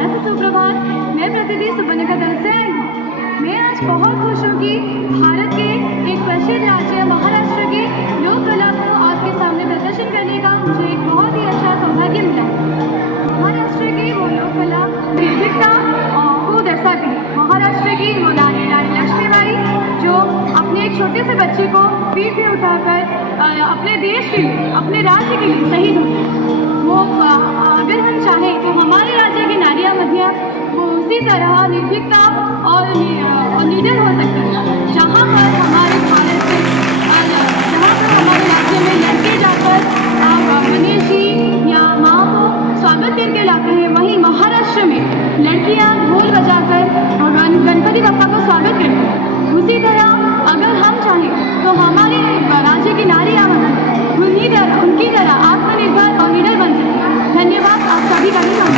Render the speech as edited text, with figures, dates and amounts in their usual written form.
दोबारा से सुप्रभात। मैं प्रतिनिधि सुपर्णिका दल से आई हूँ। मैं आज बहुत खुश हूँ कि भारत के एक प्रसिद्ध राज्य महाराष्ट्र की लोक कला को आपके सामने प्रदर्शन करने का मुझे एक बहुत ही अच्छा सौभाग्य मिला। महाराष्ट्र की वो लोक कला निर्भीकता को दर्शाती है। महाराष्ट्र की वो रानी लक्ष्मीबाई जो अपने एक छोटे से बच्चे को पीठ पे उठाकर अपने देश के लिए, अपने राज्य के लिए शहीद हुई। वो अगर हम चाहें तो हमारे राज्य की नारियां मध्य वो उसी तरह निर्भीकता और निडर हो सकती है। जहाँ पर हमारे भारत से जहाँ पर हमारे राज्य में लड़के जाकर गणेश जी या माँ को स्वागत करके लाते हैं, वहीं महाराष्ट्र में लड़कियाँ ढोल बजाकर गणपति बप्पा का स्वागत करती हैं। उसी तरह अगर हम चाहें तो हमारे राज्य की नारियां उनकी तरह आत्मनिर्भर और निडर बन सकती है। धन्यवाद आप सभी का भी।